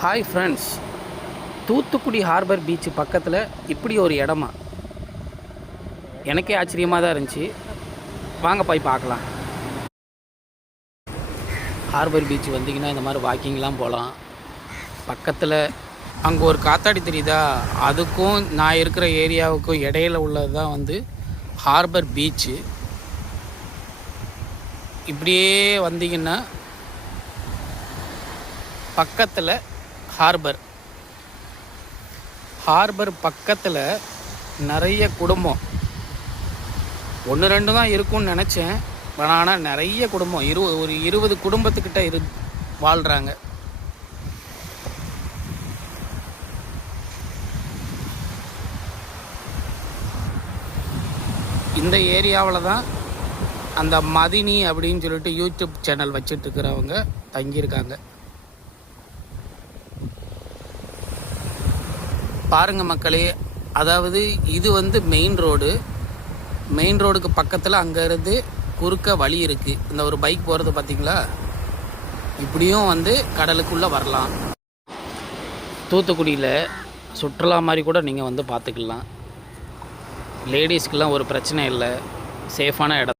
Hi friends, Thoothukudi harbour beach பக்கத்தில் இப்படி ஒரு இடமா? எனக்கே ஆச்சரியமாக தான் இருந்துச்சு. வாங்க போய் பார்க்கலாம். ஹார்பர் பீச் வந்தீங்கன்னா இந்த மாதிரி வாக்கிங்லாம் போகலாம். பக்கத்தில் அங்கே ஒரு காத்தாடி தெரியுதா, அதுக்கும் நான் இருக்கிற ஏரியாவுக்கும் இடையில உள்ளது தான் வந்து ஹார்பர் பீச்சு. இப்படியே வந்தீங்கன்னா பக்கத்தில் ஹார்பர் பக்கத்தில் நிறைய குடும்பம், ஒன்று ரெண்டு தான் இருக்கும்னு நினச்சேன். ஆனால் நிறைய குடும்பம், ஒரு 20 குடும்பத்துக்கிட்ட வாழ்கிறாங்க. இந்த ஏரியாவில் தான் அந்த மதினி அப்படின்னு சொல்லிட்டு யூடியூப் சேனல் வச்சுட்டு இருக்கிறவங்க தங்கியிருக்காங்க. பாருங்க மக்களே, அதாவது இது வந்து மெயின் ரோடுக்கு பக்கத்தில் அங்கேருந்து குறுக்க வழி இருக்குது. இந்த ஒரு பைக் போகிறது பார்த்தீங்களா, இப்படியும் வந்து கடலுக்குள்ளே வரலாம். தூத்துக்குடியில் சுற்றுலா மாதிரி கூட நீங்கள் வந்து பார்த்துக்கலாம். லேடிஸ்க்கெலாம் ஒரு பிரச்சனை இல்லை, சேஃபான இடம்.